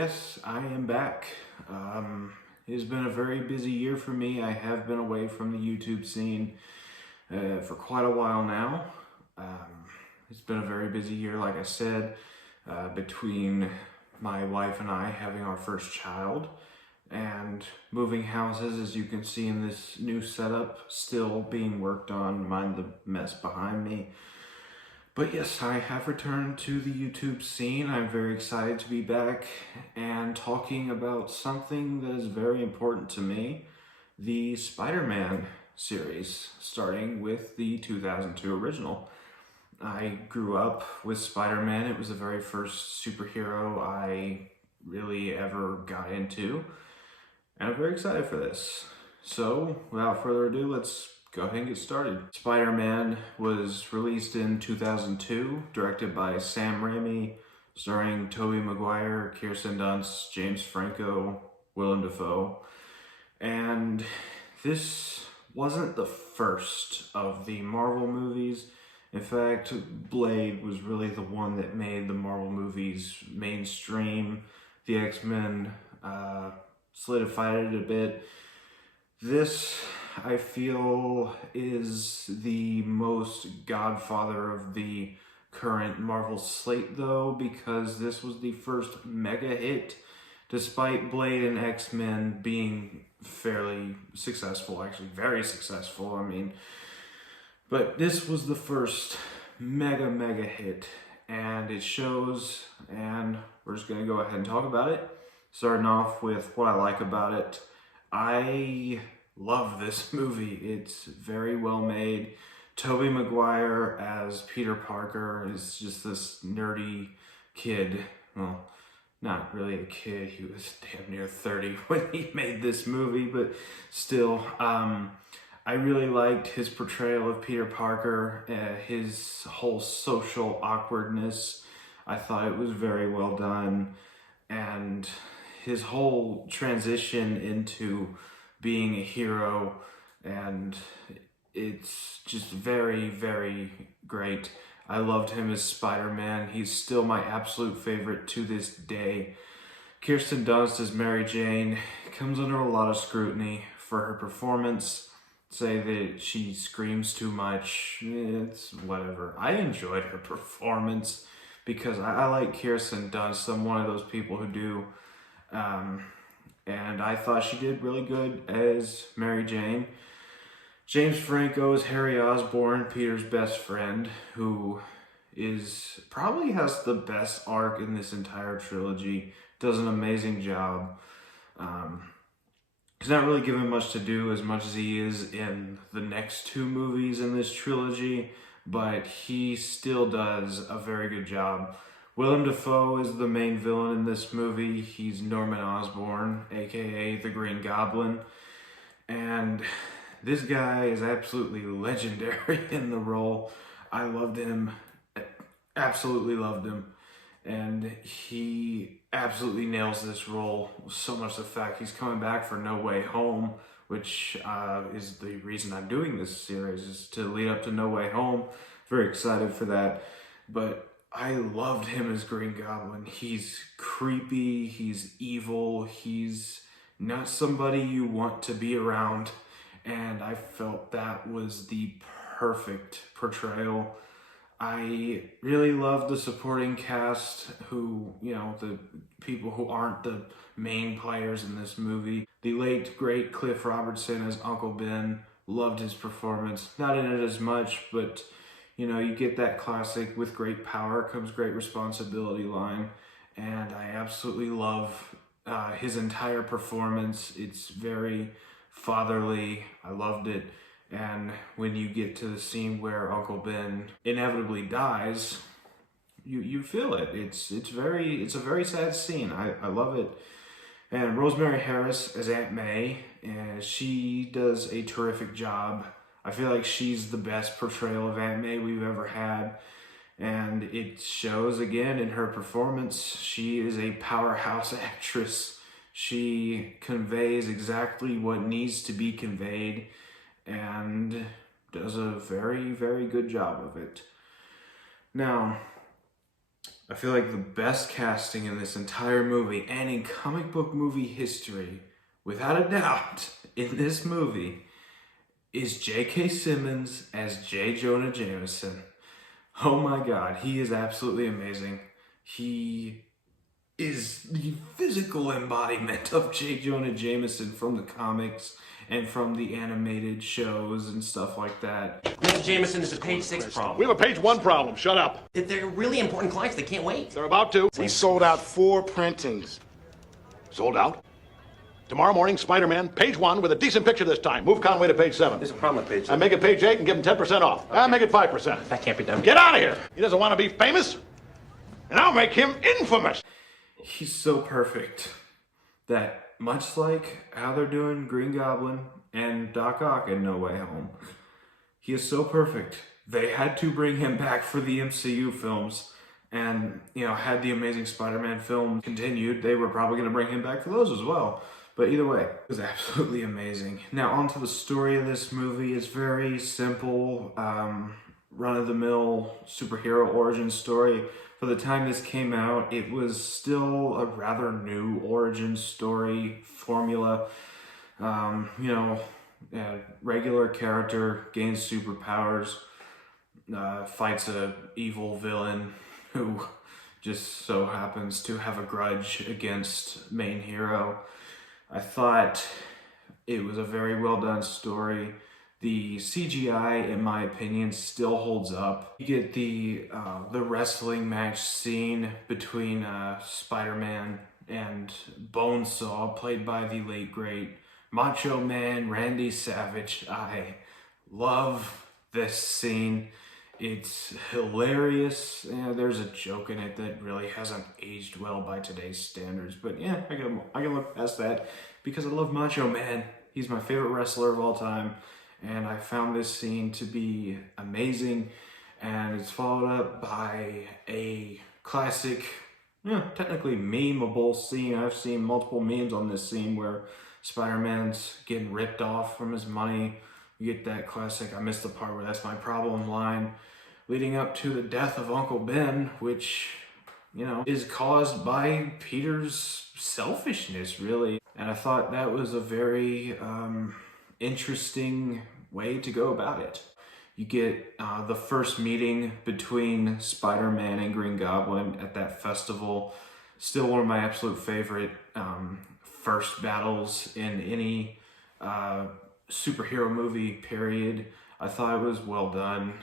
Yes, I am back. It has been a very busy year for me. I have been away from the YouTube scene for quite a while now. It's been a very busy year, like I said, between my wife and I having our first child and moving houses, as you can see in this new setup, still being worked on. Mind the mess behind me. But yes, I have returned to the YouTube scene. I'm very excited to be back and talking about something that is very important to me, the Spider-Man series, starting with the 2002 original. I grew up with Spider-Man. It was the very first superhero I really ever got into, and I'm very excited for this. So, without further ado, let's go ahead and get started. Spider-Man was released in 2002, directed by Sam Raimi, starring Tobey Maguire, Kirsten Dunst, James Franco, Willem Dafoe. And this wasn't the first of the Marvel movies. In fact, Blade was really the one that made the Marvel movies mainstream. The X-Men solidified it a bit. This, I feel, is the most godfather of the current Marvel slate, though, because this was the first mega hit, despite Blade and X-Men being fairly successful, actually very successful, but this was the first mega hit, and it shows, and we're just going to go ahead and talk about it. Starting off with what I like about it. I love this movie. It's very well made. Tobey Maguire as Peter Parker is just this nerdy kid. Well, not really a kid. He was damn near 30 when he made this movie, but still, I really liked his portrayal of Peter Parker, his whole social awkwardness. I thought it was very well done, and his whole transition into being a hero, and it's just very great. I loved him as Spider-Man. He's still my absolute favorite to this day. Kirsten Dunst as Mary Jane comes under a lot of scrutiny for her performance. Say that she screams too much, it's whatever. I enjoyed her performance because I like Kirsten Dunst. I'm one of those people who do. And I thought she did really good as Mary Jane. James Franco is Harry Osborne, Peter's best friend, who probably has the best arc in this entire trilogy. Does an amazing job. He's not really given much to do as much as he is in the next two movies in this trilogy, but he still does a very good job. Willem Dafoe is the main villain in this movie. He's Norman Osborn, aka the Green Goblin. And this guy is absolutely legendary in the role. I loved him, absolutely loved him. And he absolutely nails this role, so much the fact he's coming back for No Way Home, which is the reason I'm doing this series, is to lead up to No Way Home. Very excited for that. But I loved him as Green Goblin. He's creepy, he's evil, he's not somebody you want to be around, and I felt that was the perfect portrayal. I really loved the supporting cast, who, the people who aren't the main players in this movie. The late, great Cliff Robertson as Uncle Ben, loved his performance. Not in it as much, but you get that classic "with great power comes great responsibility" line, and I absolutely love his entire performance. It's very fatherly. I loved it. And when you get to the scene where Uncle Ben inevitably dies, you feel it. It's a very sad scene. I love it. And Rosemary Harris as Aunt May, she does a terrific job. I feel like she's the best portrayal of Aunt May we've ever had, and it shows again in her performance. She is a powerhouse actress. She conveys exactly what needs to be conveyed and does a very good job of it. Now, I feel like the best casting in this entire movie and in comic book movie history, without a doubt, in this movie, is J.K. Simmons as J. Jonah Jameson. Oh my god, he is absolutely amazing. He is the physical embodiment of J. Jonah Jameson from the comics and from the animated shows and stuff like that. Mr. Jameson, is a page 6 problem. We have a page 1 problem. Shut up. They're really important clients. They can't wait. They're about to. We sold out 4 printings. Sold out? Tomorrow morning, Spider-Man, page 1 with a decent picture this time. Move Conway to page 7. There's a problem with page 6. And make it page 8 and give him 10% off. Okay. And make it 5%. That can't be done. Get out of here. He doesn't want to be famous. And I'll make him infamous. He's so perfect that, much like how they're doing Green Goblin and Doc Ock in No Way Home, he is so perfect. They had to bring him back for the MCU films, and, you know, had the Amazing Spider-Man film continued, they were probably going to bring him back for those as well. But either way, it was absolutely amazing. Now, onto the story of this movie. It's very simple, run-of-the-mill superhero origin story. For the time this came out, it was still a rather new origin story formula. Regular character gains superpowers, fights a evil villain who just so happens to have a grudge against main hero. I thought it was a very well done story. The CGI, in my opinion, still holds up. You get the wrestling match scene between Spider-Man and Bonesaw, played by the late great Macho Man Randy Savage. I love this scene. It's hilarious. Yeah, there's a joke in it that really hasn't aged well by today's standards, but yeah, I can look past that because I love Macho Man. He's my favorite wrestler of all time. And I found this scene to be amazing, and it's followed up by a classic, technically memeable scene. I've seen multiple memes on this scene where Spider-Man's getting ripped off from his money. You get that classic, I missed the part where that's my problem line, leading up to the death of Uncle Ben, which, is caused by Peter's selfishness, really. And I thought that was a very interesting way to go about it. You get the first meeting between Spider-Man and Green Goblin at that festival. Still one of my absolute favorite first battles in any superhero movie, period. I thought it was well done.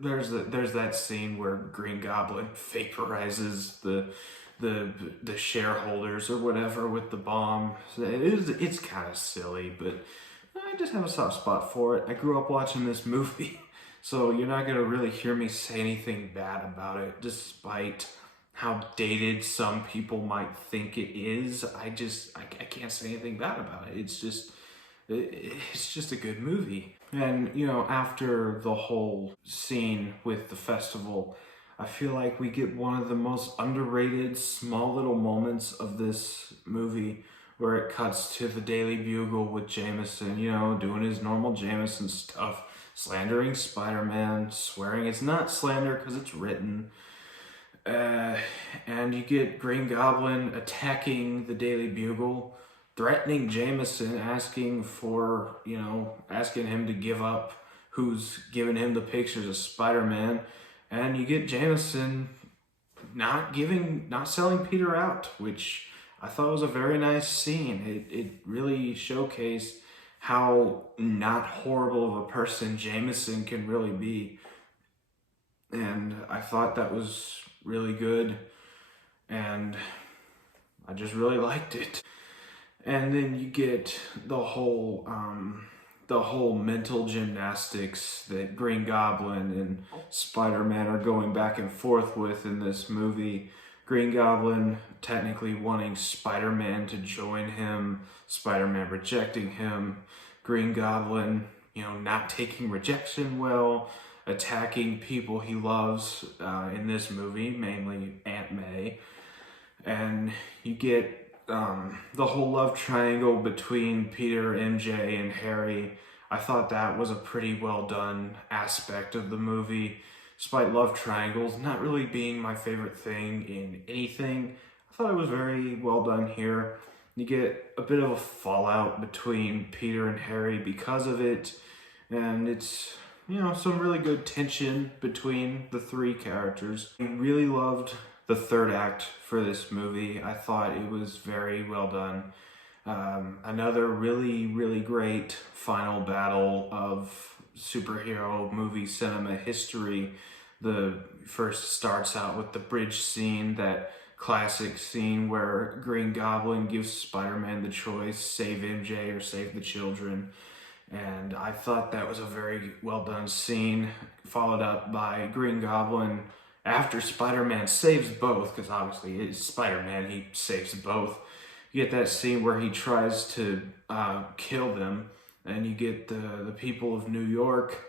There's that scene where Green Goblin vaporizes the shareholders or whatever with the bomb. It's kind of silly, but I just have a soft spot for it. I grew up watching this movie, so you're not gonna really hear me say anything bad about it, despite how dated some people might think it is. I can't say anything bad about it. It's just a good movie. And, after the whole scene with the festival, I feel like we get one of the most underrated small little moments of this movie, where it cuts to the Daily Bugle with Jameson, doing his normal Jameson stuff, slandering Spider-Man, swearing it's not slander because it's written. And you get Green Goblin attacking the Daily Bugle, threatening Jameson, asking him to give up who's giving him the pictures of Spider-Man. And you get Jameson not selling Peter out, which I thought was a very nice scene. It really showcased how not horrible of a person Jameson can really be. And I thought that was really good. And I just really liked it. And then you get the whole mental gymnastics that Green Goblin and Spider-Man are going back and forth with in this movie. Green Goblin technically wanting Spider-Man to join him, Spider-Man rejecting him, Green Goblin, not taking rejection well, attacking people he loves in this movie, mainly Aunt May. And you get the whole love triangle between Peter, MJ, and Harry. I thought that was a pretty well done aspect of the movie. despite love triangles not really being my favorite thing in anything, I thought it was very well done here. You get a bit of a fallout between Peter and Harry because of it, and it's, some really good tension between the three characters. I really loved the third act for this movie. I thought it was very well done. Another really, really great final battle of superhero movie cinema history. The first starts out with the bridge scene, that classic scene where Green Goblin gives Spider-Man the choice, save MJ or save the children. And I thought that was a very well done scene, followed up by Green Goblin after Spider-Man saves both, because obviously it's Spider-Man, he saves both. You get that scene where he tries to kill them, and you get the people of New York,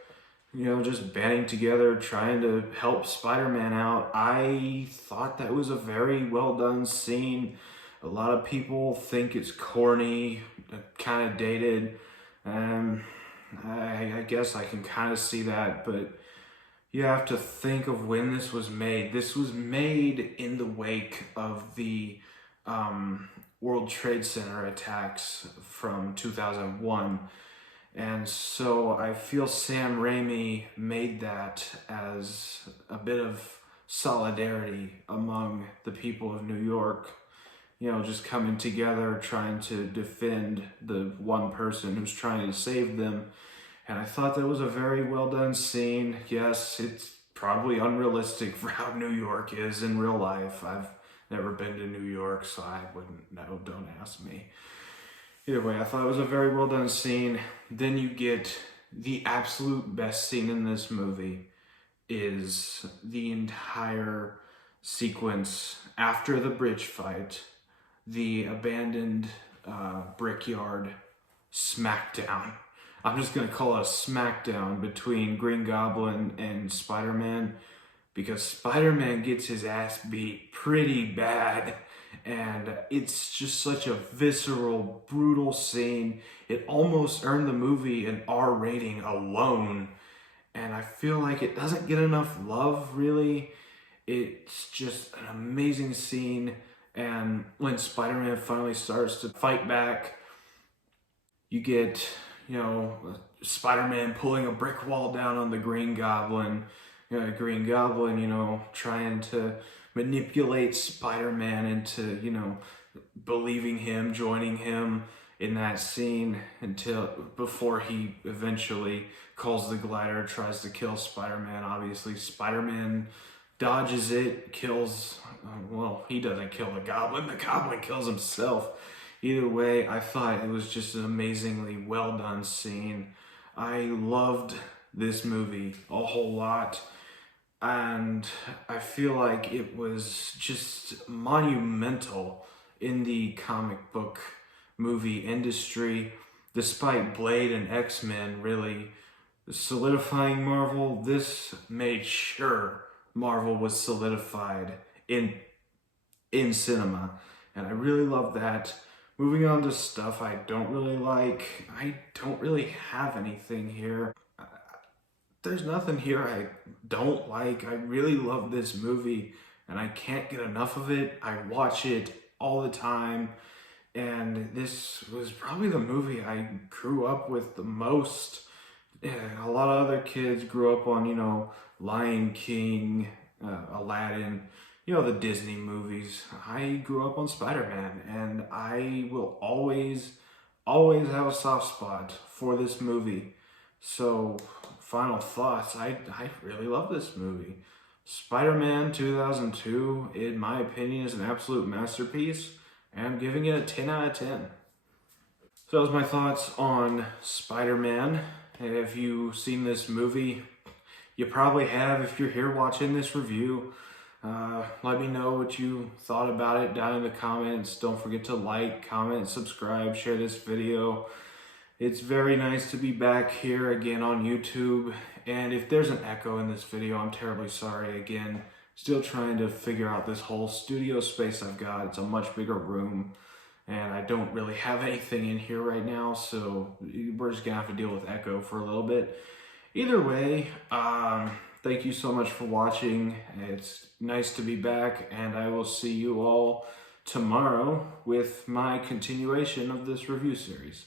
just banding together, trying to help Spider-Man out. I thought that was a very well done scene. A lot of people think it's corny, kind of dated. I guess I can kind of see that, but you have to think of when this was made. This was made in the wake of the World Trade Center attacks from 2001. And so I feel Sam Raimi made that as a bit of solidarity among the people of New York, just coming together, trying to defend the one person who's trying to save them. And I thought that was a very well done scene. Yes, it's probably unrealistic for how New York is in real life. I've never been to New York, so I wouldn't know, don't ask me. Either way, I thought it was a very well done scene. Then you get the absolute best scene in this movie is the entire sequence after the bridge fight, the abandoned brickyard smackdown. I'm just going to call it a smackdown between Green Goblin and Spider-Man, because Spider-Man gets his ass beat pretty bad, and it's just such a visceral, brutal scene. It almost earned the movie an R rating alone, and I feel like it doesn't get enough love, really. It's just an amazing scene, and when Spider-Man finally starts to fight back, you get, Spider-Man pulling a brick wall down on the Green Goblin. Green Goblin, trying to manipulate Spider-Man into, believing him, joining him in that scene before he eventually calls the glider, tries to kill Spider-Man. Obviously, Spider-Man dodges it, kills, he doesn't kill the Goblin kills himself. Either way, I thought it was just an amazingly well done scene. I loved this movie a whole lot, and I feel like it was just monumental in the comic book movie industry. Despite Blade and X-Men really solidifying Marvel, this made sure Marvel was solidified in cinema, and I really love that. Moving on to stuff I don't really like. I don't really have anything here. There's nothing here I don't like. I really love this movie, and I can't get enough of it. I watch it all the time, and this was probably the movie I grew up with the most. A lot of other kids grew up on, Lion King, Aladdin, the Disney movies. I grew up on Spider-Man, and I will always have a soft spot for this movie. So, final thoughts, I really love this movie. Spider-Man 2002, in my opinion, is an absolute masterpiece, and I'm giving it a 10 out of 10. So that was my thoughts on Spider-Man. If you've seen this movie, you probably have if you're here watching this review. Let me know what you thought about it down in the comments. Don't forget to like, comment, subscribe, share this video. It's very nice to be back here again on YouTube. And if there's an echo in this video, I'm terribly sorry again. Still trying to figure out this whole studio space I've got. It's a much bigger room, and I don't really have anything in here right now, so we're just gonna have to deal with echo for a little bit. Either way, thank you so much for watching. It's nice to be back, and I will see you all tomorrow with my continuation of this review series.